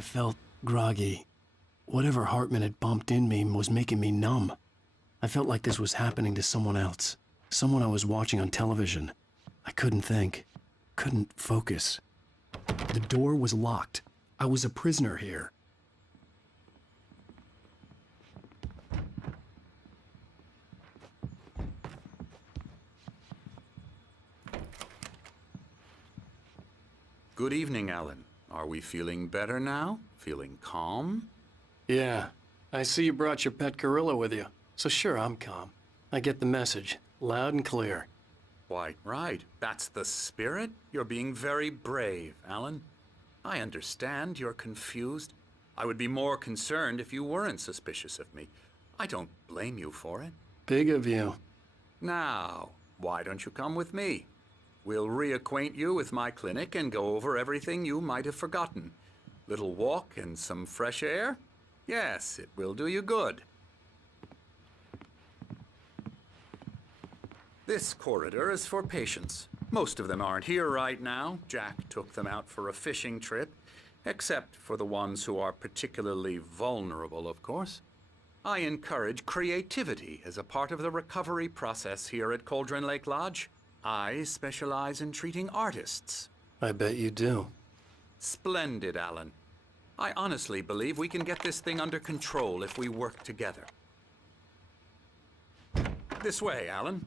I felt groggy. Whatever Hartman had bumped in me was making me numb. I felt like this was happening to someone else. Someone I was watching on television. I couldn't think. Couldn't focus. The door was locked. I was a prisoner here. Good evening, Alan. Are we feeling better now? Feeling calm? Yeah. I see you brought your pet gorilla with you. So sure, I'm calm. I get the message. Loud and clear. Quite right. That's the spirit. You're being very brave, Alan. I understand you're confused. I would be more concerned if you weren't suspicious of me. I don't blame you for it. Big of you. Now, why don't you come with me? We'll reacquaint you with my clinic and go over everything you might have forgotten. Little walk and some fresh air? Yes, it will do you good. This corridor is for patients. Most of them aren't here right now. Jack took them out for a fishing trip, except for the ones who are particularly vulnerable, of course. I encourage creativity as a part of the recovery process here at Cauldron Lake Lodge. I specialize in treating artists. I bet you do. Splendid, Alan. I honestly believe we can get this thing under control if we work together. This way, Alan.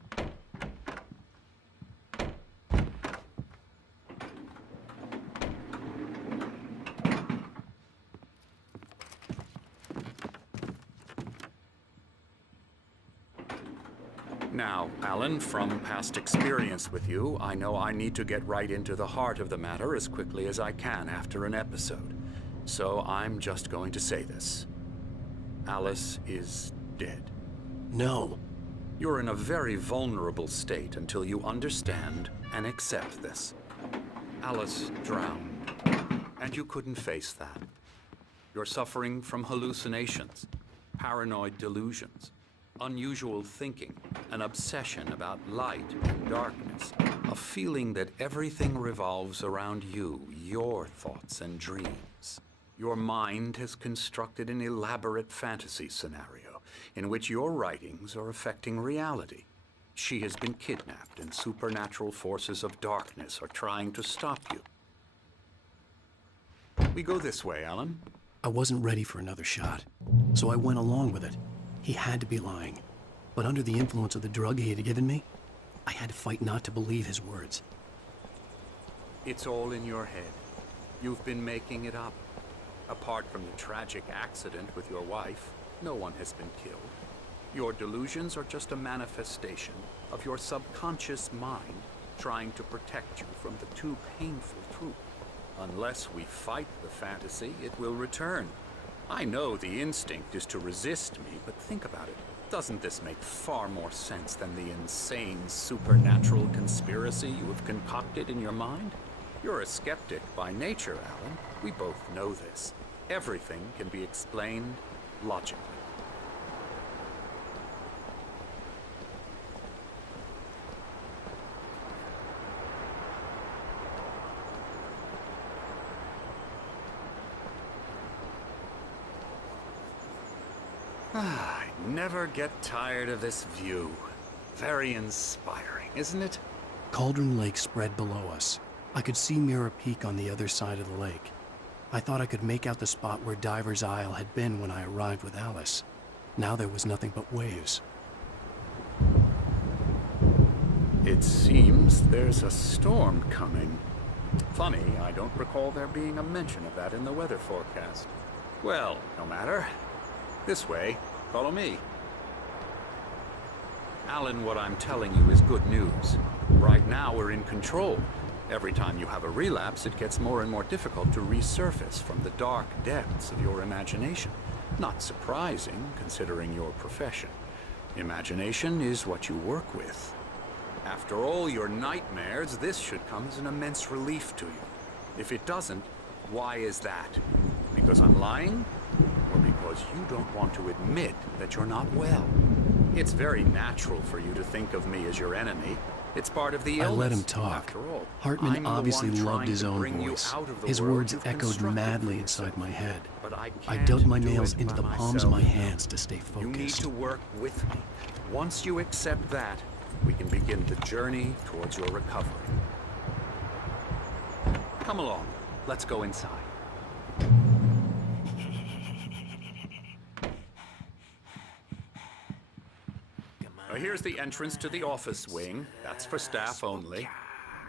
Now, Alan, from past experience with you, I know I need to get right into the heart of the matter as quickly as I can after an episode. So I'm just going to say this. Alice is dead. No. You're in a very vulnerable state until you understand and accept this. Alice drowned, and you couldn't face that. You're suffering from hallucinations, paranoid delusions, unusual thinking, an obsession about light and darkness, a feeling that everything revolves around you, your thoughts and dreams. Your mind has constructed an elaborate fantasy scenario in which your writings are affecting reality. She has been kidnapped and supernatural forces of darkness are trying to stop you. We go this way, Alan. I wasn't ready for another shot, so I went along with it. He had to be lying. But under the influence of the drug he had given me, I had to fight not to believe his words. It's all in your head. You've been making it up. Apart from the tragic accident with your wife, no one has been killed. Your delusions are just a manifestation of your subconscious mind trying to protect you from the too painful truth. Unless we fight the fantasy, it will return. I know the instinct is to resist me, but think about it. Doesn't this make far more sense than the insane supernatural conspiracy you have concocted in your mind? You're a skeptic by nature, Alan. We both know this. Everything can be explained logically. I never get tired of this view. Very inspiring, isn't it? Cauldron Lake spread below us. I could see Mirror Peak on the other side of the lake. I thought I could make out the spot where Diver's Isle had been when I arrived with Alice. Now there was nothing but waves. It seems there's a storm coming. Funny, I don't recall there being a mention of that in the weather forecast. Well, no matter. This way. Follow me. Alan, what I'm telling you is good news. Right now, we're in control. Every time you have a relapse, it gets more and more difficult to resurface from the dark depths of your imagination. Not surprising, considering your profession. Imagination is what you work with. After all your nightmares, this should come as an immense relief to you. If it doesn't, why is that? Because I'm lying? Or because you don't want to admit that you're not well? It's very natural for you to think of me as your enemy. It's part of the I illness. let him talk. After all, Hartman I'm the obviously one loved trying his to own bring you voice. out of the His world words you've echoed constructed madly for inside yourself. my head. But I I can't dug my do nails it into by the palms of myself. my hands to stay You need focused. to work with me. Once you accept that, we can begin the journey towards your recovery. Come along. Let's go inside. Here's the entrance to the office wing. That's for staff only.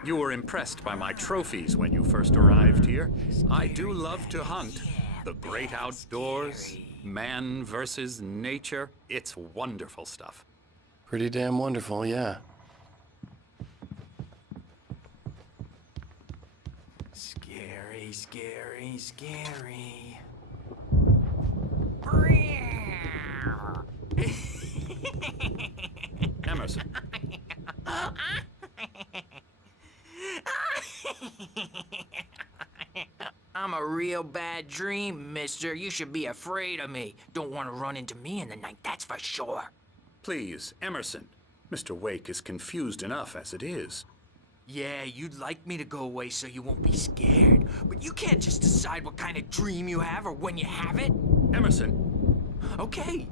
You were impressed by my trophies when you first arrived here. I do love to hunt. The great outdoors, man versus nature. It's wonderful stuff. Pretty damn wonderful, yeah. Scary, scary, scary. Emerson. I'm a real bad dream, mister. You should be afraid of me. Don't want to run into me in the night, that's for sure. Please, Emerson. Mr. Wake is confused enough as it is. Yeah, you'd like me to go away so you won't be scared. But you can't just decide what kind of dream you have or when you have it. Emerson. Okay,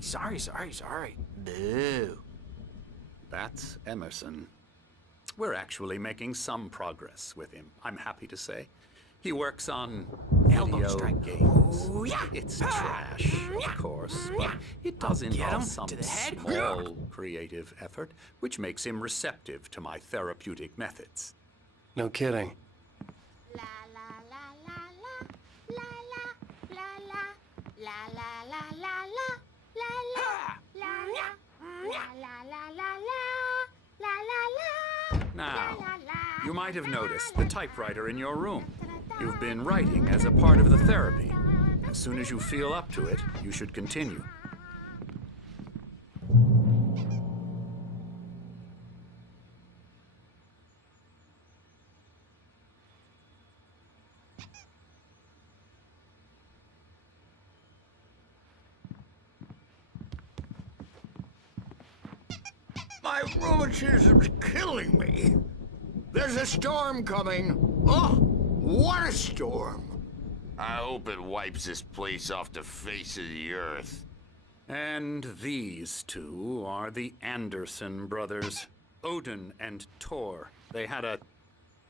sorry. Boo. That's Emerson. We're actually making some progress with him, I'm happy to say. He works on Elbow video strike. games. Ooh, yeah. It's trash, of course, but it does Get involve him some to the head. small creative effort, which makes him receptive to my therapeutic methods. No kidding. La la la la la la la la la la la la la la la la. Now, you might have noticed the typewriter in your room. You've been writing as a part of the therapy. As soon as you feel up to it, you should continue. My rheumatism's killing me. There's a storm coming. Oh, what a storm. I hope it wipes this place off the face of the earth. And these two are the Anderson brothers, Odin and Thor. They had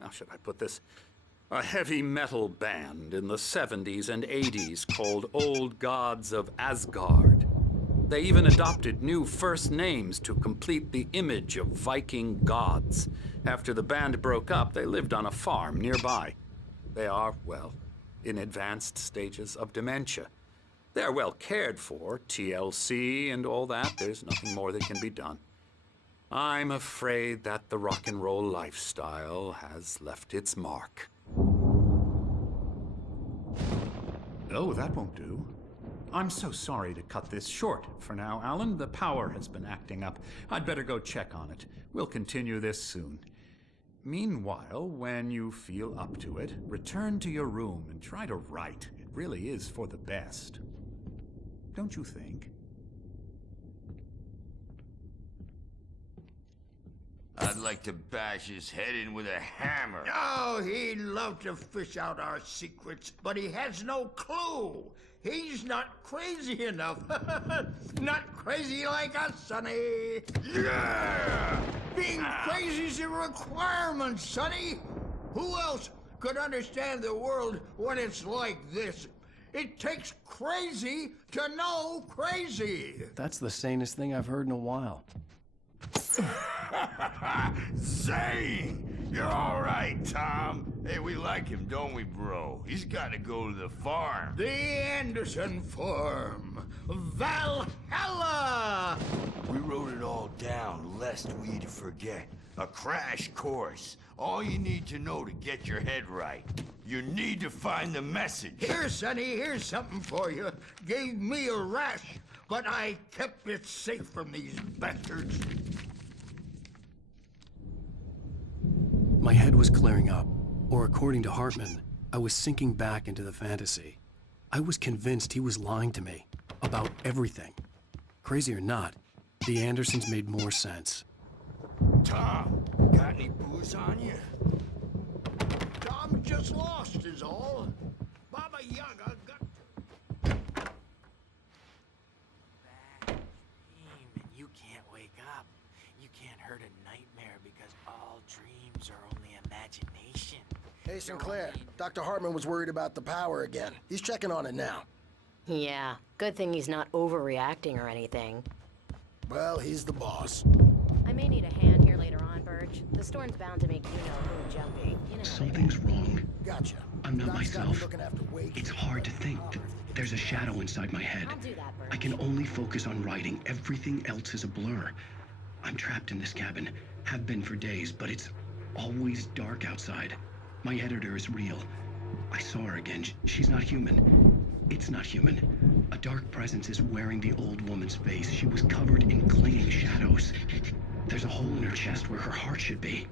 how should I put this? A heavy metal band in the 70s and 80s called Old Gods of Asgard. They even adopted new first names to complete the image of Viking gods. After the band broke up, they lived on a farm nearby. They are, well, in advanced stages of dementia. They're well cared for, TLC and all that. There's nothing more that can be done. I'm afraid that the rock and roll lifestyle has left its mark. Oh, that won't do. I'm so sorry to cut this short for now, Alan. The power has been acting up. I'd better go check on it. We'll continue this soon. Meanwhile, when you feel up to it, return to your room and try to write. It really is for the best. Don't you think? I'd like to bash his head in with a hammer. Oh, he'd love to fish out our secrets, but he has no clue. He's not crazy enough. Not crazy like us, Sonny. Yeah! Being crazy's a requirement, Sonny. Who else could understand the world when it's like this? It takes crazy to know crazy. That's the sanest thing I've heard in a while. Zane! You're all right, Tom. Hey, we like him, don't we, bro? He's got to go to the farm. The Anderson Farm. Valhalla! We wrote it all down, lest we'd forget. A crash course. All you need to know to get your head right. You need to find the message. Here, Sonny, here's something for you. Gave me a rash, but I kept it safe from these bastards. My head was clearing up, or according to Hartman, I was sinking back into the fantasy. I was convinced he was lying to me about everything. Crazy or not, the Andersons made more sense. Tom, got any booze on you? Tom just lost is all. Baba Yaga got... Bad dream, and you can't wake up. You can't hurt a nightmare because all dreams are only imagination. Hey, Sinclair. Dr. Hartman was worried about the power again. He's checking on it now. Yeah, good thing he's not overreacting or anything. Well, he's the boss. I may need a hand here later on, Birch. The storm's bound to make you jumpy. You know. Something's wrong. Gotcha. I'm not Doc's got me myself. looking after Wake. It's hard to think. There's a shadow inside my head. I'll do that, Birch. I can only focus on writing. Everything else is a blur. I'm trapped in this cabin. Have been for days, but it's always dark outside. My editor is real. I saw her again. She's not human. It's not human. A dark presence is wearing the old woman's face. She was covered in clinging shadows. There's a hole in her chest where her heart should be.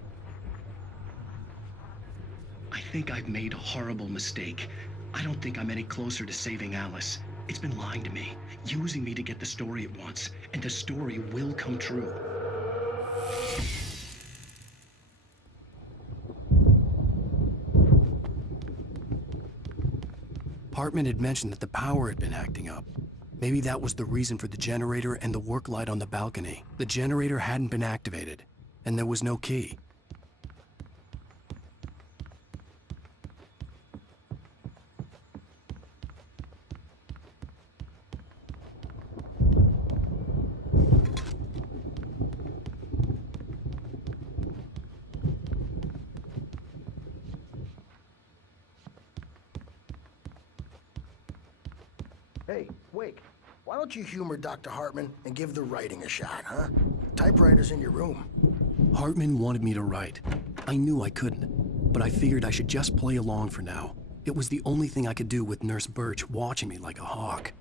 I think I've made a horrible mistake. I don't think I'm any closer to saving Alice. It's been lying to me, using me to get the story it wants, and the story will come true. Hartman had mentioned that the power had been acting up. Maybe that was the reason for the generator and the work light on the balcony. The generator hadn't been activated, and there was no key. Hey, Wake. Why don't you humor Dr. Hartman and give the writing a shot, huh? Typewriter's in your room. Hartman wanted me to write. I knew I couldn't, but I figured I should just play along for now. It was the only thing I could do with Nurse Birch watching me like a hawk.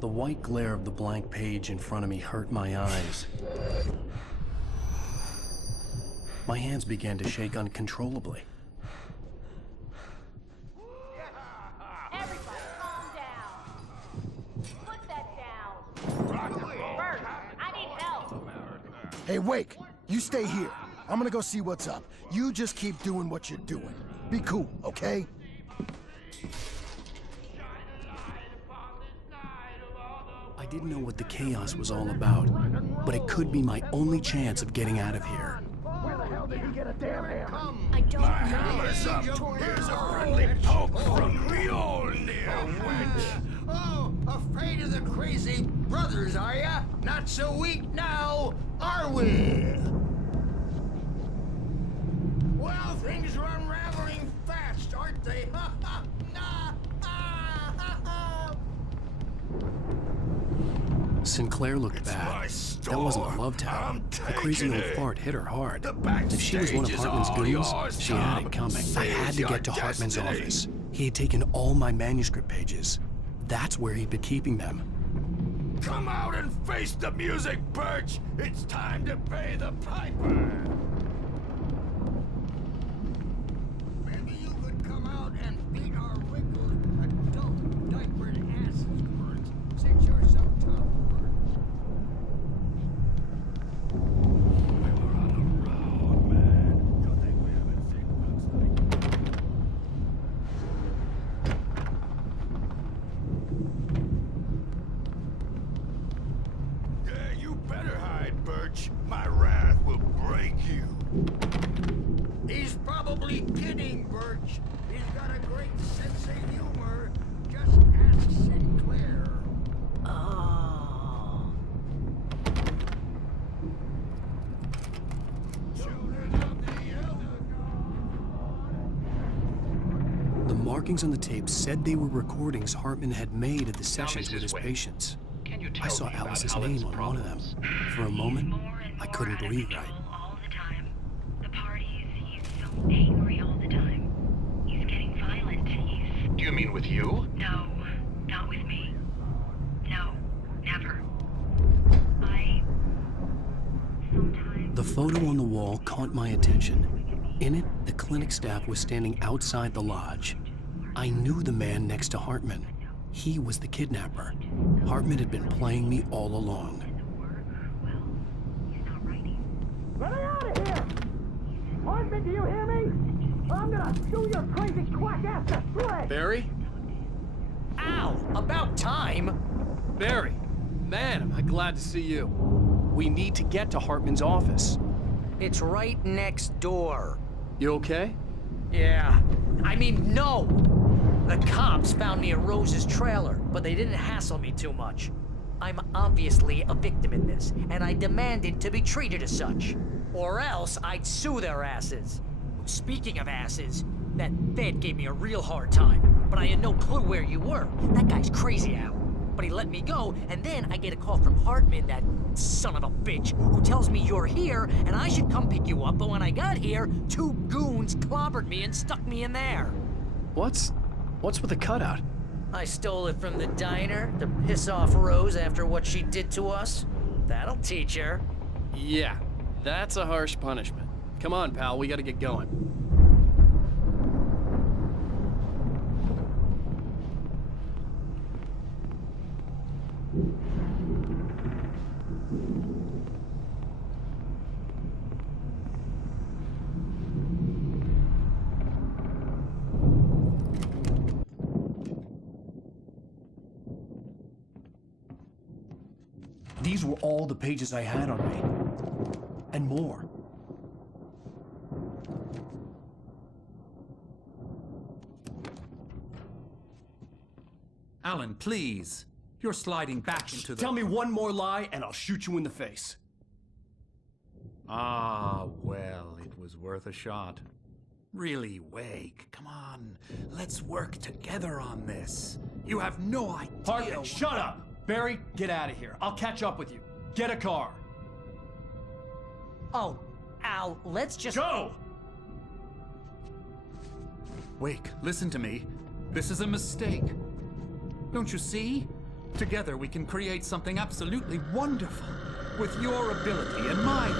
The white glare of the blank page in front of me hurt my eyes. My hands began to shake uncontrollably. Everybody, calm down. Put that down. Bert, I need help. Hey, Wake, you stay here. I'm gonna go see what's up. You just keep doing what you're doing. Be cool, okay? I didn't know what the chaos was all about, but it could be my only chance of getting out of here. Where the hell did he get a damn hammer? I don't know. Hammer's up. Here's a friendly poke from Mjolnir, wench. Oh, afraid of the crazy brothers, are ya? Not so weak now, are we? Well, things are unraveling fast, aren't they? Ha ha! Sinclair looked my bad. store. That wasn't a love tap. I'm The crazy taking old it. fart hit her hard. The If she was one of backstage is Hartman's all goons, yours, she had Tom. it coming. I Seize had to your get to Hartman's destiny. office. He had taken all my manuscript pages. That's where he'd been keeping them. Come out and face the music, Birch. It's time to pay the piper. Maybe you could come out and beat our wrinkled, adult, diapered asses, Bert, since you're so tough, Bert. We were on a road, man. Don't think we haven't seen what's like. Yeah, you better hide, Birch. My wrath will break you. He's probably kidding, Birch. He's got a great sense of humor. Just ask Sinclair. Oh. The markings on the tape said they were recordings Hartman had made at the sessions with his patients. I saw Alice's name on one of them. For a moment, I couldn't breathe right. All the time. The parties, he's so angry all the time. He's getting violent. Do you mean with you? No, A photo on the wall caught my attention. In it, the clinic staff was standing outside the lodge. I knew the man next to Hartman. He was the kidnapper. Hartman had been playing me all along. Let me out of here! Hartman, do you hear me? I'm gonna sue your crazy quack ass to shreds! Barry? Ow! About time! Barry! Man, am I glad to see you. We need to get to Hartman's office. It's right next door. You okay? Yeah. I mean, no! The cops found me at Rose's trailer, but they didn't hassle me too much. I'm obviously a victim in this, and I demanded to be treated as such. Or else I'd sue their asses. Speaking of asses, that Fed gave me a real hard time, but I had no clue where you were. That guy's crazy, Al. But he let me go, and then I get a call from Hartman, that son of a bitch, who tells me you're here, and I should come pick you up, but when I got here, 2 goons clobbered me and stuck me in there. What's with the cutout? I stole it from the diner to piss off Rose after what she did to us. That'll teach her. Yeah, that's a harsh punishment. Come on, pal, we gotta get going. These were all the pages I had on me. And more. Alan, please. You're sliding back into the... Tell me one more lie and I'll shoot you in the face. Ah, well, it was worth a shot. Really, Wake, come on. Let's work together on this. You have no idea... Hartman, shut up! Barry, get out of here. I'll catch up with you. Get a car. Oh, Al, let's just... Go! Wake, listen to me. This is a mistake. Don't you see? Together we can create something absolutely wonderful. With your ability and mine.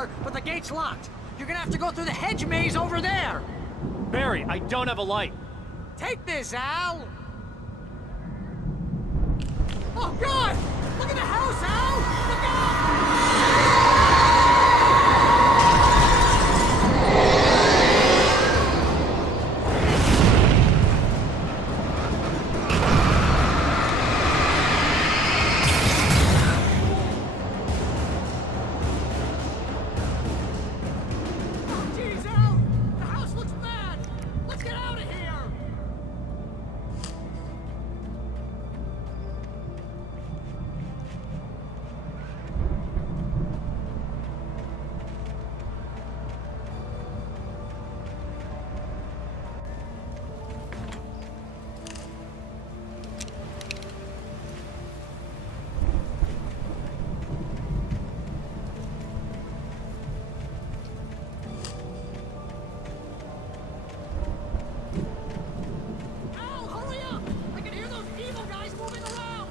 trailer, but the gate's locked. You're gonna have to go through the hedge maze over there. Barry, I don't have a light. Take this, Al! Oh, God! Look at the house, Al! Look out! Jeez, Al! The house looks bad! Let's get out of here! Al, hurry up! I can hear those evil guys moving around!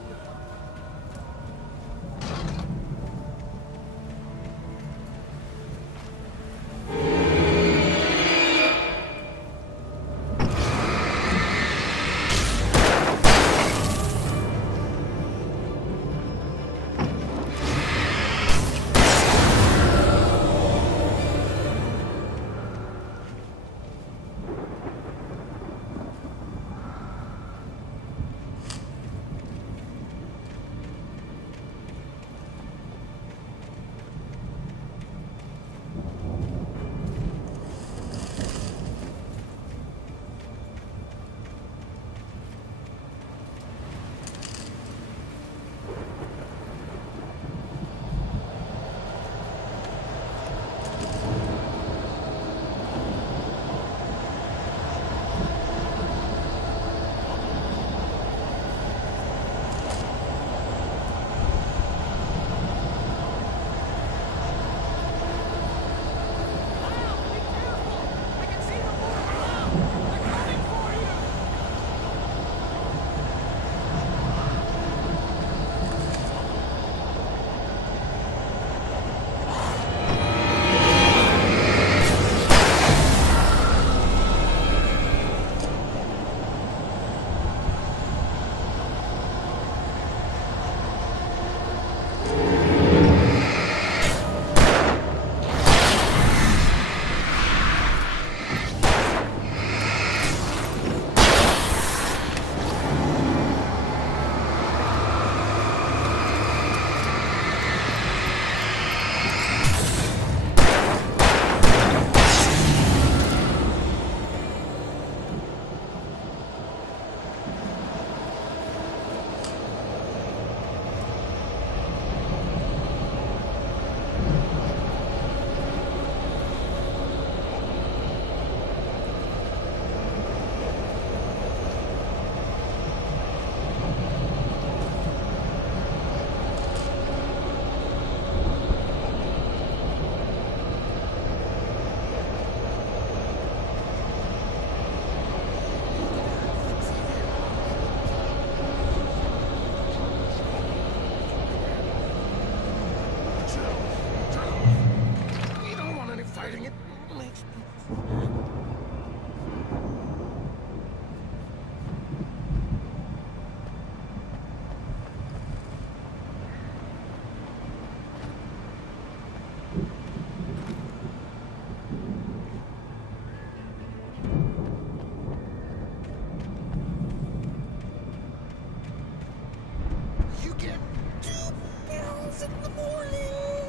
in the morning,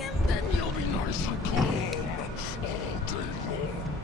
and then you'll be nice and calm all day long.